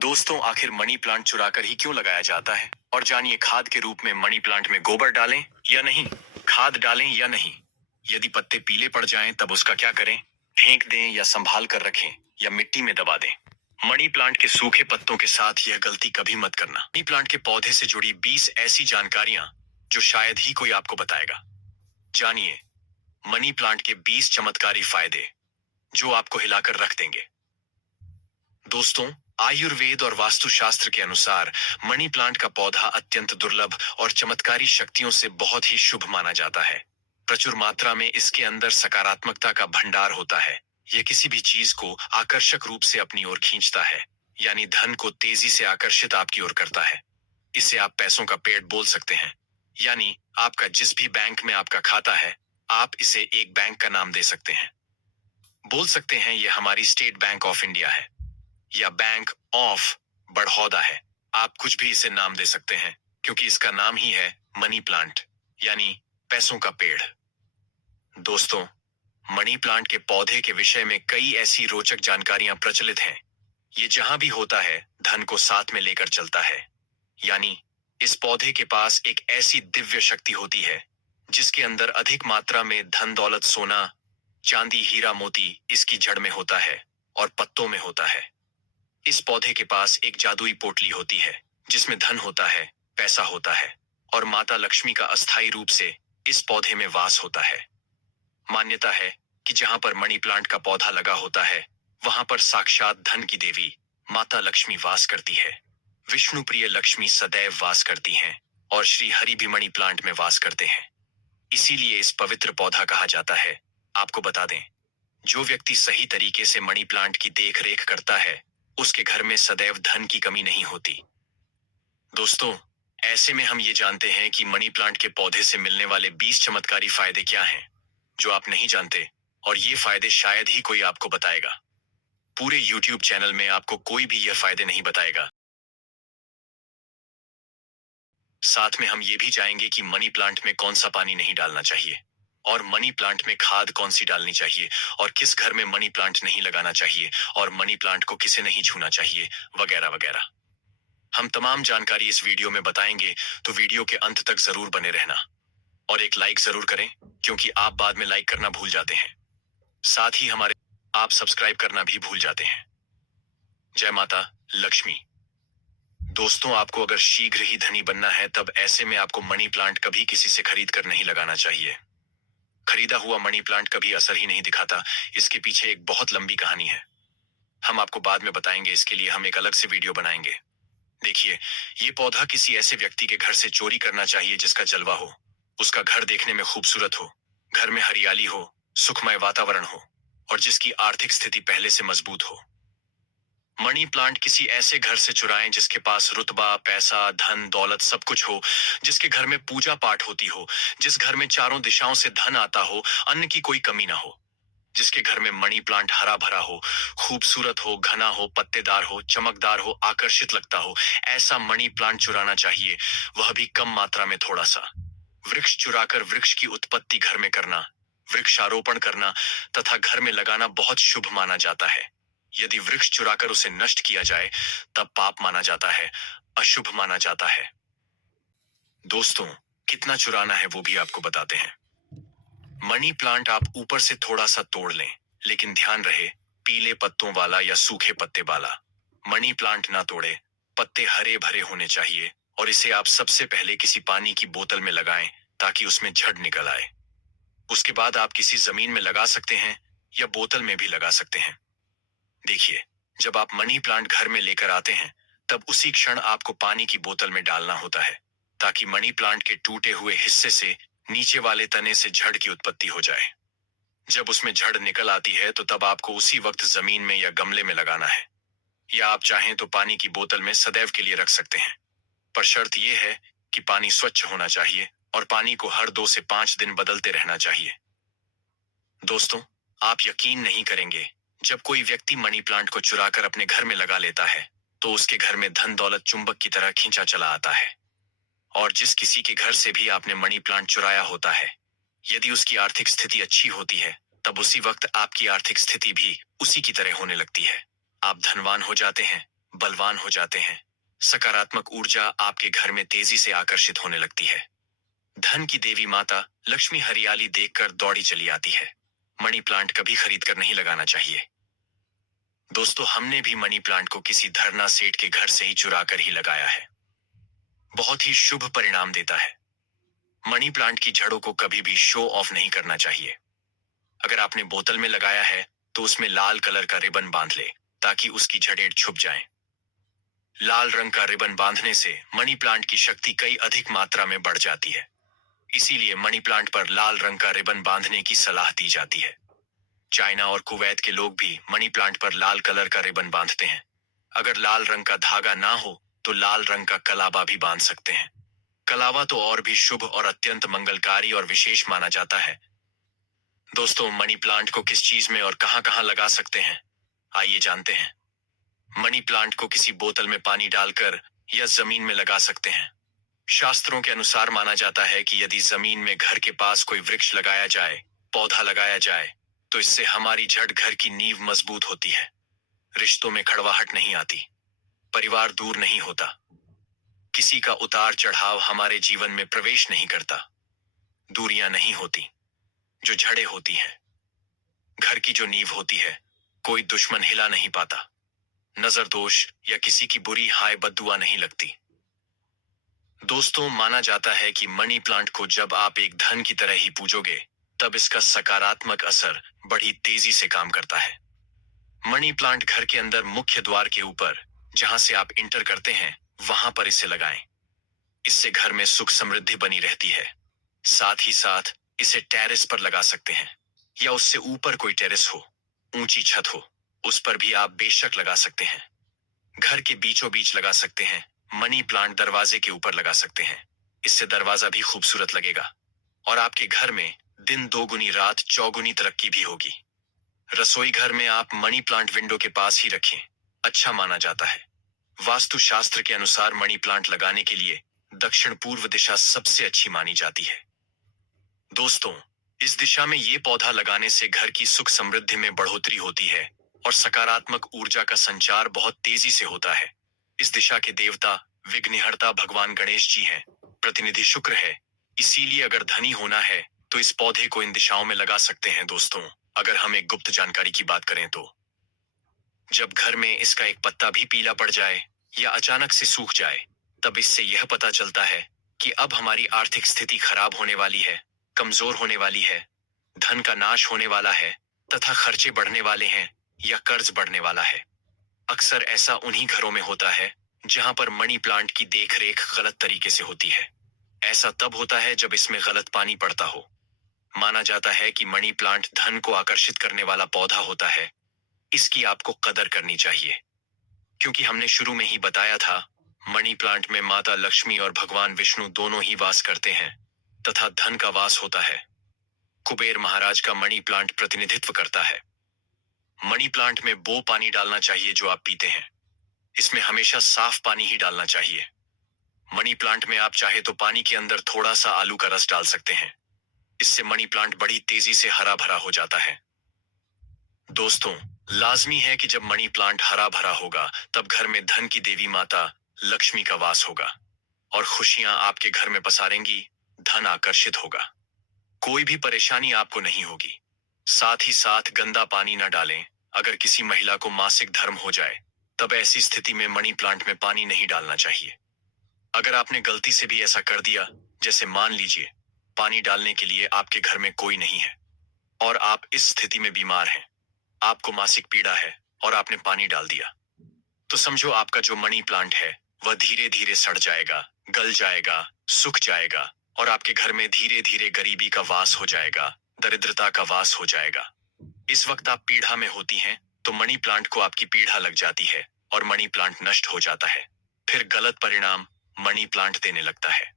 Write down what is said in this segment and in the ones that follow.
दोस्तों, आखिर money plant चुराकर ही क्यों लगाया जाता है? और जानिए, खाद के रूप में मनी प्लांट में गोबर डालें या नहीं, खाद डालें या नहीं, यदि पत्ते पीले पड़ जाएं तब उसका क्या करें? फेंक दें या संभाल कर रखें या मिट्टी में दबा दें? मनी प्लांट के सूखे पत्तों के साथ यह गलती कभी मत करना। मनी प्लांट के पौधे से जुड़ी 20 ऐसी जानकारियां जो शायद ही कोई आपको बताएगा। जानिए, मनी प्लांट के 20 चमत्कारी फायदे जो आपको हिलाकर रख देंगे। दोस्तों, आयुर्वेद और वास्तुशास्त्र के अनुसार मनी प्लांट का पौधा अत्यंत दुर्लभ और चमत्कारी शक्तियों से बहुत ही शुभ माना जाता है। प्रचुर मात्रा में इसके अंदर सकारात्मकता का भंडार होता है। यह किसी भी चीज को आकर्षक रूप से अपनी ओर खींचता है, यानी धन को तेजी से आकर्षित आपकी ओर करता है। इसे आप पैसों का पेड़ बोल सकते हैं, यानी आपका जिस भी बैंक में आपका खाता है, आप इसे एक बैंक का नाम दे सकते हैं। बोल सकते हैं यह हमारी स्टेट बैंक ऑफ इंडिया है या बैंक ऑफ बड़ौदा है। आप कुछ भी इसे नाम दे सकते हैं, क्योंकि इसका नाम ही है मनी प्लांट, यानी पैसों का पेड़। दोस्तों, मनी प्लांट के पौधे के विषय में कई ऐसी रोचक जानकारियां प्रचलित हैं। ये जहां भी होता है, धन को साथ में लेकर चलता है। यानी इस पौधे के पास एक ऐसी दिव्य शक्ति होती है जिसके अंदर अधिक मात्रा में धन दौलत, सोना चांदी, हीरा मोती इसकी जड़ में होता है और पत्तों में होता है। इस पौधे के पास एक जादुई पोटली होती है जिसमें धन होता है, पैसा होता है और माता लक्ष्मी का अस्थायी रूप से इस पौधे में वास होता है। मान्यता है कि जहां पर मनी प्लांट का पौधा लगा होता है, वहां पर साक्षात धन की देवी माता लक्ष्मी वास करती है। विष्णु प्रिय लक्ष्मी सदैव वास करती हैं और श्री हरि भी मनी प्लांट में वास करते हैं। इसीलिए इस पवित्र पौधा कहा जाता है। आपको बता दें, जो व्यक्ति सही तरीके से मनी प्लांट की देख रेख करता है, उसके घर में सदैव धन की कमी नहीं होती। दोस्तों, ऐसे में हम ये जानते हैं कि मनी प्लांट के पौधे से मिलने वाले 20 चमत्कारी फायदे क्या हैं, जो आप नहीं जानते, और ये फायदे शायद ही कोई आपको बताएगा। पूरे YouTube चैनल में आपको कोई भी यह फायदे नहीं बताएगा। साथ में हम ये भी जाएंगे कि मनी प्लांट में कौन सा पानी नहीं डालना चाहिए, और मनी प्लांट में खाद कौन सी डालनी चाहिए, और किस घर में मनी प्लांट नहीं लगाना चाहिए, और मनी प्लांट को किसे नहीं छूना चाहिए, वगैरह वगैरह। हम तमाम जानकारी इस वीडियो में बताएंगे, तो वीडियो के अंत तक जरूर बने रहना। और एक लाइक जरूर करें, क्योंकि आप बाद में लाइक करना भूल जाते हैं। साथ ही हमारे आप सब्सक्राइब करना भी भूल जाते हैं। जय माता लक्ष्मी। दोस्तों, आपको अगर शीघ्र ही धनी बनना है, तब ऐसे में आपको मनी प्लांट कभी किसी से खरीद कर नहीं लगाना चाहिए। खरीदा हुआ मनी प्लांट कभी असर ही नहीं दिखाता। इसके पीछे एक बहुत लंबी कहानी है। हम आपको बाद में बताएंगे, इसके लिए हम एक अलग से वीडियो बनाएंगे। देखिए, ये पौधा किसी ऐसे व्यक्ति के घर से चोरी करना चाहिए जिसका जलवा हो, उसका घर देखने में खूबसूरत हो, घर में हरियाली हो, सुखमय वातावरण हो, और जिसकी आर्थिक स्थिति पहले से मजबूत हो। मनी प्लांट किसी ऐसे घर से चुराएं जिसके पास रुतबा, पैसा, धन दौलत सब कुछ हो, जिसके घर में पूजा पाठ होती हो, जिस घर में चारों दिशाओं से धन आता हो, अन्न की कोई कमी ना हो, जिसके घर में मनी प्लांट हरा भरा हो, खूबसूरत हो, घना हो, पत्तेदार हो, चमकदार हो, आकर्षित लगता हो। ऐसा मनी प्लांट चुराना चाहिए, वह भी कम मात्रा में, थोड़ा सा। वृक्ष चुराकर वृक्ष की उत्पत्ति घर में करना, वृक्षारोपण करना तथा घर में लगाना बहुत शुभ माना जाता है। यदि वृक्ष चुराकर उसे नष्ट किया जाए, तब पाप माना जाता है, अशुभ माना जाता है। दोस्तों, कितना चुराना है वो भी आपको बताते हैं। मनी प्लांट आप ऊपर से थोड़ा सा तोड़ लें, लेकिन ध्यान रहे, पीले पत्तों वाला या सूखे पत्ते वाला मनी प्लांट ना तोड़े। पत्ते हरे भरे होने चाहिए, और इसे आप सबसे पहले किसी पानी की बोतल में लगाएं ताकि उसमें झड़ निकल आए। उसके बाद आप किसी जमीन में लगा सकते हैं या बोतल में भी लगा सकते हैं। देखिए, जब आप मनी प्लांट घर में लेकर आते हैं, तब उसी क्षण आपको पानी की बोतल में डालना होता है, ताकि मनी प्लांट के टूटे हुए हिस्से से नीचे वाले तने से जड़ की उत्पत्ति हो जाए। जब उसमें जड़ निकल आती है, तो तब आपको उसी वक्त जमीन में या गमले में लगाना है, या आप चाहें तो पानी की बोतल में सदैव के लिए रख सकते हैं। पर शर्त यह है कि पानी स्वच्छ होना चाहिए और पानी को हर 2 से 5 दिन बदलते रहना चाहिए। दोस्तों, आप यकीन नहीं करेंगे, जब कोई व्यक्ति मनी प्लांट को चुराकर अपने घर में लगा लेता है, तो उसके घर में धन दौलत चुंबक की तरह खींचा चला आता है। और जिस किसी के घर से भी आपने मनी प्लांट चुराया होता है, यदि उसकी आर्थिक स्थिति अच्छी होती है, तब उसी वक्त आपकी आर्थिक स्थिति भी उसी की तरह होने लगती है। आप धनवान हो जाते हैं, बलवान हो जाते हैं। सकारात्मक ऊर्जा आपके घर में तेजी से आकर्षित होने लगती है। धन की देवी माता लक्ष्मी हरियाली देखकर दौड़ी चली आती है। मनी प्लांट कभी खरीद कर नहीं लगाना चाहिए। दोस्तों, हमने भी मनी प्लांट को किसी धरना सेठ के घर से ही चुरा कर ही लगाया है। बहुत ही शुभ परिणाम देता है। मनी प्लांट की जड़ों को कभी भी शो ऑफ नहीं करना चाहिए। अगर आपने बोतल में लगाया है तो उसमें लाल कलर का रिबन बांध ले ताकि उसकी जड़ें छुप जाएं। लाल रंग का रिबन बांधने से मनी प्लांट की शक्ति कई अधिक मात्रा में बढ़ जाती है। इसीलिए मनी प्लांट पर लाल रंग का रिबन बांधने की सलाह दी जाती है। चाइना और कुवैत के लोग भी मनी प्लांट पर लाल कलर का रिबन बांधते हैं। अगर लाल रंग का धागा ना हो तो लाल रंग का कलावा भी बांध सकते हैं। कलावा तो और भी शुभ और अत्यंत मंगलकारी और विशेष माना जाता है। दोस्तों, मनी प्लांट को किस चीज में और कहां कहां लगा सकते हैं, आइए जानते हैं। मनी प्लांट को किसी बोतल में पानी डालकर या जमीन में लगा सकते हैं। शास्त्रों के अनुसार माना जाता है कि यदि जमीन में घर के पास कोई वृक्ष लगाया जाए, पौधा लगाया जाए, तो इससे हमारी जड़ घर की नींव मजबूत होती है। रिश्तों में खड़वाहट नहीं आती, परिवार दूर नहीं होता, किसी का उतार चढ़ाव हमारे जीवन में प्रवेश नहीं करता, दूरियां नहीं होती। जो जड़ें होती हैं, घर की जो नींव होती है, कोई दुश्मन हिला नहीं पाता। नजर दोष या किसी की बुरी हाय बद्दुआ नहीं लगती। दोस्तों, माना जाता है कि मनी प्लांट को जब आप एक धन की तरह ही पूजोगे, तब इसका सकारात्मक असर बड़ी तेजी से काम करता है। मनी प्लांट घर के अंदर मुख्य द्वार के ऊपर, जहां से आप इंटर करते हैं, वहां पर इसे लगाएं। इससे घर में सुख समृद्धि बनी रहती है। साथ ही साथ इसे टेरेस पर लगा सकते हैं या उससे ऊपर कोई टेरेस हो, ऊंची छत हो, उस पर भी आप बेशक लगा सकते हैं। घर के बीचों बीच लगा सकते हैं। मनी प्लांट दरवाजे के ऊपर लगा सकते हैं। इससे दरवाजा भी खूबसूरत लगेगा और आपके घर में दिन दोगुनी रात चौगुनी तरक्की भी होगी। रसोई घर में आप मनी प्लांट विंडो के पास ही रखें, अच्छा माना जाता है। वास्तु शास्त्र के अनुसार मनी प्लांट लगाने के लिए दक्षिण पूर्व दिशा सबसे अच्छी मानी जाती है। दोस्तों, इस दिशा में ये पौधा लगाने से घर की सुख समृद्धि में बढ़ोतरी होती है और सकारात्मक ऊर्जा का संचार बहुत तेजी से होता है। इस दिशा के देवता विघ्नहर्ता भगवान गणेश जी हैं। प्रतिनिधि शुक्र है। इसीलिए अगर धनी होना है तो इस पौधे को इन दिशाओं में लगा सकते हैं। दोस्तों, अगर हम एक गुप्त जानकारी की बात करें तो जब घर में इसका एक पत्ता भी पीला पड़ जाए या अचानक से सूख जाए, तब इससे यह पता चलता है कि अब हमारी आर्थिक स्थिति खराब होने वाली है, कमजोर होने वाली है, धन का नाश होने वाला है तथा खर्चे बढ़ने वाले हैं या कर्ज बढ़ने वाला है। अक्सर ऐसा उन्हीं घरों में होता है जहां पर मनी प्लांट की देखरेख गलत तरीके से होती है। ऐसा तब होता है जब इसमें गलत पानी पड़ता हो। माना जाता है कि मनी प्लांट धन को आकर्षित करने वाला पौधा होता है। इसकी आपको कदर करनी चाहिए, क्योंकि हमने शुरू में ही बताया था, मनी प्लांट में माता लक्ष्मी और भगवान विष्णु दोनों ही वास करते हैं तथा धन का वास होता है। कुबेर महाराज का मनी प्लांट प्रतिनिधित्व करता है। मनी प्लांट में वो पानी डालना चाहिए जो आप पीते हैं। इसमें हमेशा साफ पानी ही डालना चाहिए। मनी प्लांट में आप चाहे तो पानी के अंदर थोड़ा सा आलू का रस डाल सकते हैं। इससे मनी प्लांट बड़ी तेजी से हरा भरा हो जाता है। दोस्तों, लाजमी है कि जब मनी प्लांट हरा भरा होगा तब घर में धन की देवी माता लक्ष्मी का वास होगा और खुशियां आपके घर में पसारेंगी, धन आकर्षित होगा, कोई भी परेशानी आपको नहीं होगी। साथ ही साथ गंदा पानी न डालें। अगर किसी महिला को मासिक धर्म हो जाए, तब ऐसी स्थिति में मनी प्लांट में पानी नहीं डालना चाहिए। अगर आपने गलती से भी ऐसा कर दिया, जैसे मान लीजिए पानी डालने के लिए आपके घर में कोई नहीं है और आप इस स्थिति में बीमार हैं, आपको मासिक पीड़ा है और आपने पानी डाल दिया, तो समझो आपका जो मनी प्लांट है वह धीरे धीरे सड़ जाएगा, गल जाएगा, सूख जाएगा और आपके घर में धीरे धीरे गरीबी का वास हो जाएगा, दरिद्रता का वास हो जाएगा। इस वक्त आप पीड़ा में होती हैं तो मनी प्लांट को आपकी पीड़ा लग जाती है और मनी प्लांट नष्ट हो जाता है। फिर गलत परिणाम मनी प्लांट देने लगता है।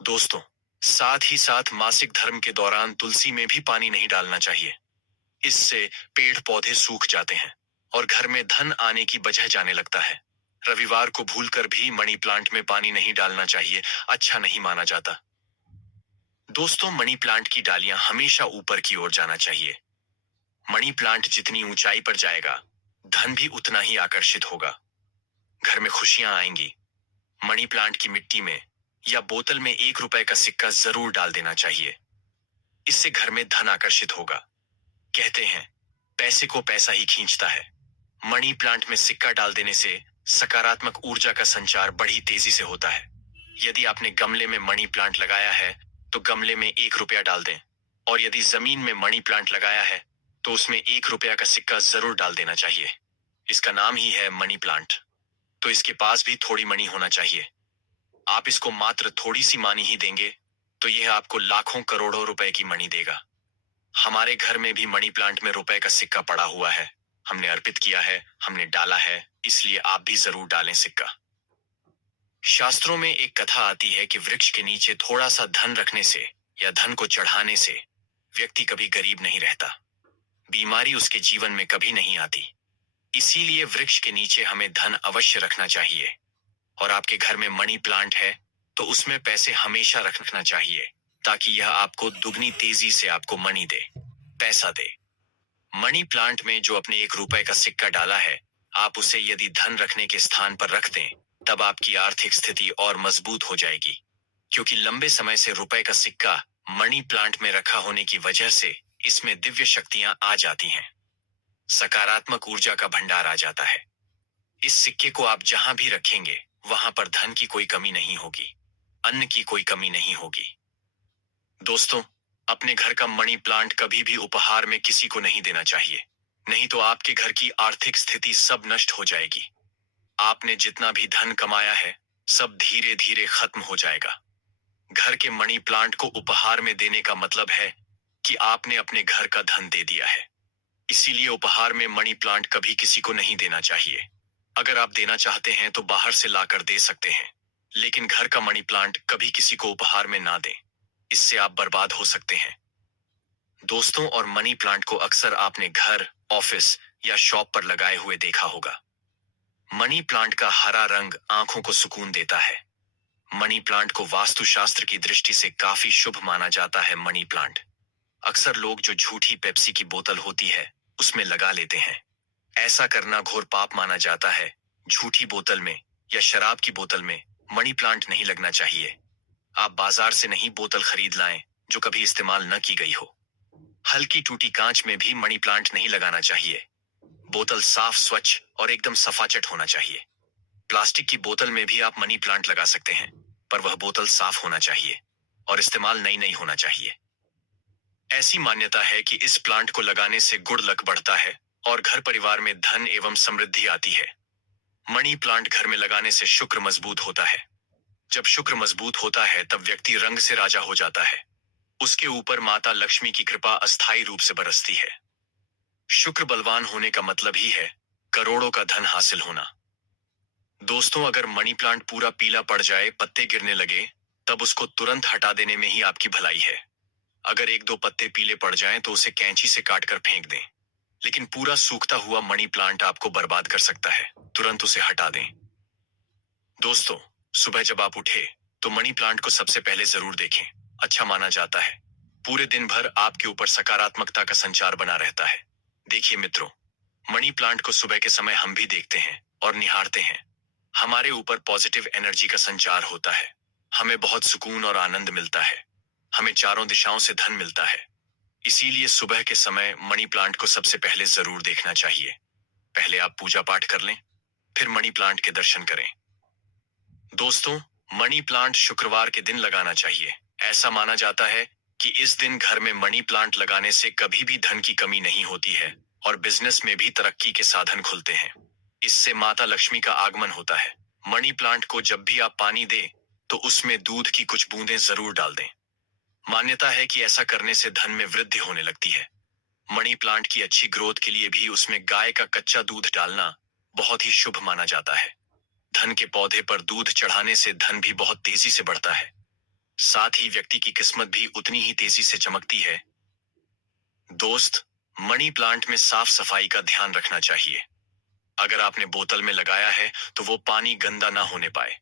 दोस्तों, साथ ही साथ मासिक धर्म के दौरान तुलसी में भी पानी नहीं डालना चाहिए। इससे पेड़ पौधे सूख जाते हैं और घर में धन आने की बजाय जाने लगता है। रविवार को भूलकर भी मनी प्लांट में पानी नहीं डालना चाहिए, अच्छा नहीं माना जाता। दोस्तों, मनी प्लांट की डालियां हमेशा ऊपर की ओर जाना चाहिए। मनी प्लांट जितनी ऊंचाई पर जाएगा, धन भी उतना ही आकर्षित होगा। में खुशियां आएंगी। मनी प्लांट की मिट्टी में या बोतल में 1 रुपए का सिक्का जरूर डाल देना चाहिए। इससे घर में धन आकर्षित होगा। कहते हैं, पैसे को पैसा ही खींचता है। मनी प्लांट में सिक्का डाल देने से सकारात्मक ऊर्जा का संचार बड़ी तेजी से होता है। यदि आपने गमले में मनी प्लांट लगाया है तो गमले में 1 रुपया डाल दें, और यदि जमीन में मनी प्लांट लगाया है तो उसमें 1 रुपया का सिक्का जरूर डाल देना चाहिए। इसका नाम ही है मनी प्लांट, तो इसके पास भी थोड़ी मनी होना चाहिए। आप इसको मात्र थोड़ी सी मानी ही देंगे तो यह आपको लाखों करोड़ों रुपए की मनी देगा। हमारे घर में भी मनी प्लांट में रुपए का सिक्का पड़ा हुआ है। हमने अर्पित किया है, हमने डाला है, इसलिए आप भी जरूर डालें सिक्का। शास्त्रों में एक कथा आती है कि वृक्ष के नीचे थोड़ा सा धन रखने से या धन को चढ़ाने से व्यक्ति कभी गरीब नहीं रहता। बीमारी उसके जीवन में कभी नहीं आती। इसीलिए वृक्ष के नीचे हमें धन अवश्य रखना चाहिए। और आपके घर में मनी प्लांट है तो उसमें पैसे हमेशा रखना चाहिए, ताकि यह आपको दुगनी तेजी से आपको मनी दे, पैसा दे। मनी प्लांट में जो अपने 1 रुपए का सिक्का डाला है, आप उसे यदि धन रखने के स्थान पर रख दें, तब आपकी आर्थिक स्थिति और मजबूत हो जाएगी। क्योंकि लंबे समय से रुपए का सिक्का मनी प्लांट में रखा होने की वजह से इसमें दिव्य शक्तियां आ जाती हैं। सकारात्मक ऊर्जा का भंडार आ जाता है। इस सिक्के को आप जहां भी रखेंगे वहां पर धन की कोई कमी नहीं होगी, अन्न की कोई कमी नहीं होगी। दोस्तों, अपने घर का मनी प्लांट कभी भी उपहार में किसी को नहीं देना चाहिए, नहीं तो आपके घर की आर्थिक स्थिति सब नष्ट हो जाएगी। आपने जितना भी धन कमाया है सब धीरे धीरे खत्म हो जाएगा। घर के मनी प्लांट को उपहार में देने का मतलब है कि आपने अपने घर का धन दे दिया है। इसीलिए उपहार में मनी प्लांट कभी किसी को नहीं देना चाहिए। अगर आप देना चाहते हैं तो बाहर से लाकर दे सकते हैं, लेकिन घर का मनी प्लांट कभी किसी को उपहार में ना दें। इससे आप बर्बाद हो सकते हैं। दोस्तों, और मनी प्लांट को अक्सर आपने घर, ऑफिस या शॉप पर लगाए हुए देखा होगा। मनी प्लांट का हरा रंग आंखों को सुकून देता है। मनी प्लांट को वास्तुशास्त्र की दृष्टि से काफी शुभ माना जाता है। मनी प्लांट अक्सर लोग जो झूठी पेप्सी की बोतल होती है उसमें लगा लेते हैं। ऐसा करना घोर पाप माना जाता है। झूठी बोतल में या शराब की बोतल में मनी प्लांट नहीं लगना चाहिए। आप बाजार से नहीं बोतल खरीद लाएं जो कभी इस्तेमाल न की गई हो। हल्की टूटी कांच में भी मनी प्लांट नहीं लगाना चाहिए। बोतल साफ, स्वच्छ और एकदम सफाचट होना चाहिए। प्लास्टिक की बोतल में भी आप मनी प्लांट लगा सकते हैं, पर वह बोतल साफ होना चाहिए और इस्तेमाल नई नहीं होना चाहिए। ऐसी मान्यता है कि इस प्लांट को लगाने से गुड लक बढ़ता है और घर परिवार में धन एवं समृद्धि आती है। मनी प्लांट घर में लगाने से शुक्र मजबूत होता है। जब शुक्र मजबूत होता है तब व्यक्ति रंग से राजा हो जाता है। उसके ऊपर माता लक्ष्मी की कृपा अस्थायी रूप से बरसती है। शुक्र बलवान होने का मतलब ही है करोड़ों का धन हासिल होना। दोस्तों, अगर मनी प्लांट पूरा पीला पड़ जाए, पत्ते गिरने लगे, तब उसको तुरंत हटा देने में ही आपकी भलाई है। अगर 1-2 पत्ते पीले पड़ जाएं तो उसे कैंची से काटकर फेंक दें। लेकिन पूरा सूखता हुआ मनी प्लांट आपको बर्बाद कर सकता है। तुरंत उसे हटा दें। दोस्तों, सुबह जब आप उठे तो मनी प्लांट को सबसे पहले जरूर देखें। अच्छा माना जाता है। पूरे दिन भर आपके ऊपर सकारात्मकता का संचार बना रहता है। देखिए मित्रों, मनी प्लांट को सुबह के समय हम भी देखते हैं और निहारते हैं। हमारे ऊपर पॉजिटिव एनर्जी का संचार होता है। हमें बहुत सुकून और आनंद मिलता है। हमें चारों दिशाओं से धन मिलता है। इसीलिए सुबह के समय मनी प्लांट को सबसे पहले जरूर देखना चाहिए। पहले आप पूजा पाठ कर लें, फिर मनी प्लांट के दर्शन करें। दोस्तों, मनी प्लांट शुक्रवार के दिन लगाना चाहिए। ऐसा माना जाता है कि इस दिन घर में मनी प्लांट लगाने से कभी भी धन की कमी नहीं होती है और बिजनेस में भी तरक्की के साधन खुलते हैं। इससे माता लक्ष्मी का आगमन होता है। मनी प्लांट को जब भी आप पानी दें तो उसमें दूध की कुछ बूंदें जरूर डाल दें। मान्यता है कि ऐसा करने से धन में वृद्धि होने लगती है। मनी प्लांट की अच्छी ग्रोथ के लिए भी उसमें गाय का कच्चा दूध डालना बहुत ही शुभ माना जाता है। धन के पौधे पर दूध चढ़ाने से धन भी बहुत तेजी से बढ़ता है। साथ ही व्यक्ति की किस्मत भी उतनी ही तेजी से चमकती है। दोस्त, मनी प्लांट में साफ सफाई का ध्यान रखना चाहिए। अगर आपने बोतल में लगाया है तो वो पानी गंदा ना होने पाए।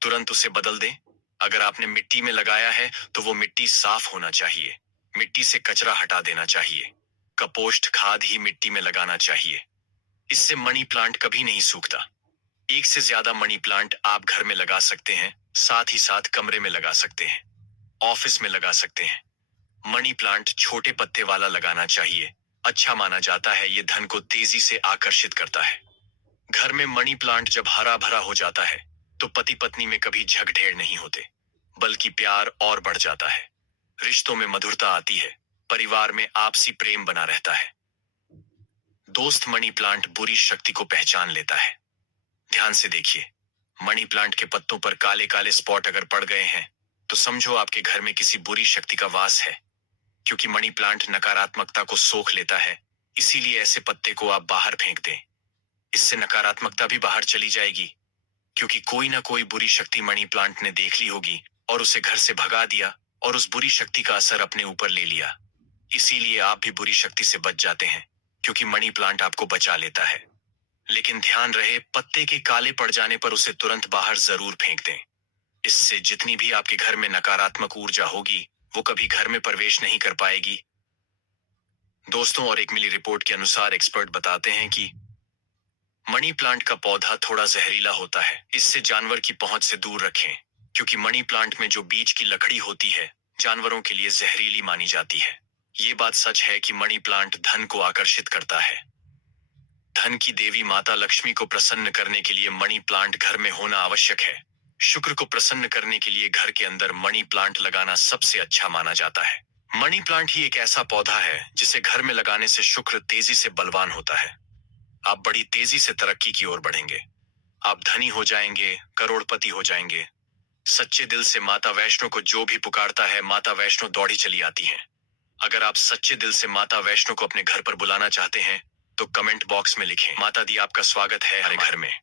तुरंत उसे बदल दें। अगर आपने मिट्टी में लगाया है तो वो मिट्टी साफ होना चाहिए। मिट्टी से कचरा हटा देना चाहिए। कंपोस्ट खाद ही मिट्टी में लगाना चाहिए। इससे मनी प्लांट कभी नहीं सूखता। एक से ज्यादा मनी प्लांट आप घर में लगा सकते हैं, साथ ही साथ कमरे में लगा सकते हैं, ऑफिस में लगा सकते हैं। मनी प्लांट छोटे पत्ते वाला लगाना चाहिए। अच्छा माना जाता है ये धन को तेजी से आकर्षित करता है। घर में मनी प्लांट जब हरा भरा हो जाता है तो पति पत्नी में कभी झगड़े नहीं होते, बल्कि प्यार और बढ़ जाता है। रिश्तों में मधुरता आती है, परिवार में आपसी प्रेम बना रहता है। दोस्त, मनी प्लांट बुरी शक्ति को पहचान लेता है। ध्यान से देखिए, मनी प्लांट के पत्तों पर काले काले स्पॉट अगर पड़ गए हैं तो समझो आपके घर में किसी बुरी शक्ति का वास है। क्योंकि मनी प्लांट नकारात्मकता को सोख लेता है, इसीलिए ऐसे पत्ते को आप बाहर फेंक दें। इससे नकारात्मकता भी बाहर चली जाएगी। क्योंकि कोई ना कोई बुरी शक्ति मनी प्लांट ने देख ली होगी और उसे घर से भगा दिया और उस बुरी शक्ति का असर अपने ऊपर ले लिया। इसीलिए आप भी बुरी शक्ति से बच जाते हैं, क्योंकि मनी प्लांट आपको बचा लेता है। लेकिन ध्यान रहे, पत्ते के काले पड़ जाने पर उसे तुरंत बाहर जरूर फेंक दें। इससे जितनी भी आपके घर में नकारात्मक ऊर्जा होगी वो कभी घर में प्रवेश नहीं कर पाएगी। दोस्तों, और एक मिली रिपोर्ट के अनुसार एक्सपर्ट बताते हैं कि मनी प्लांट का पौधा थोड़ा जहरीला होता है, इससे जानवर की पहुंच से दूर रखें। क्योंकि मनी प्लांट में जो बीज की लकड़ी होती है जानवरों के लिए जहरीली मानी जाती है। ये बात सच है कि मनी प्लांट धन को आकर्षित करता है। धन की देवी माता लक्ष्मी को प्रसन्न करने के लिए मनी प्लांट घर में होना आवश्यक है। शुक्र को प्रसन्न करने के लिए घर के अंदर मनी प्लांट लगाना सबसे अच्छा माना जाता है। मनी प्लांट ही एक ऐसा पौधा है जिसे घर में लगाने से शुक्र तेजी से बलवान होता है। आप बड़ी तेजी से तरक्की की ओर बढ़ेंगे। आप धनी हो जाएंगे, करोड़पति हो जाएंगे। सच्चे दिल से माता वैष्णो को जो भी पुकारता है माता वैष्णो दौड़ी चली आती हैं। अगर आप सच्चे दिल से माता वैष्णो को अपने घर पर बुलाना चाहते हैं तो कमेंट बॉक्स में लिखें, माता दी आपका स्वागत है हमारे घर में।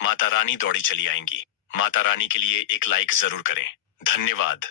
माता रानी दौड़ी चली आएंगी। माता रानी के लिए एक लाइक जरूर करें। धन्यवाद।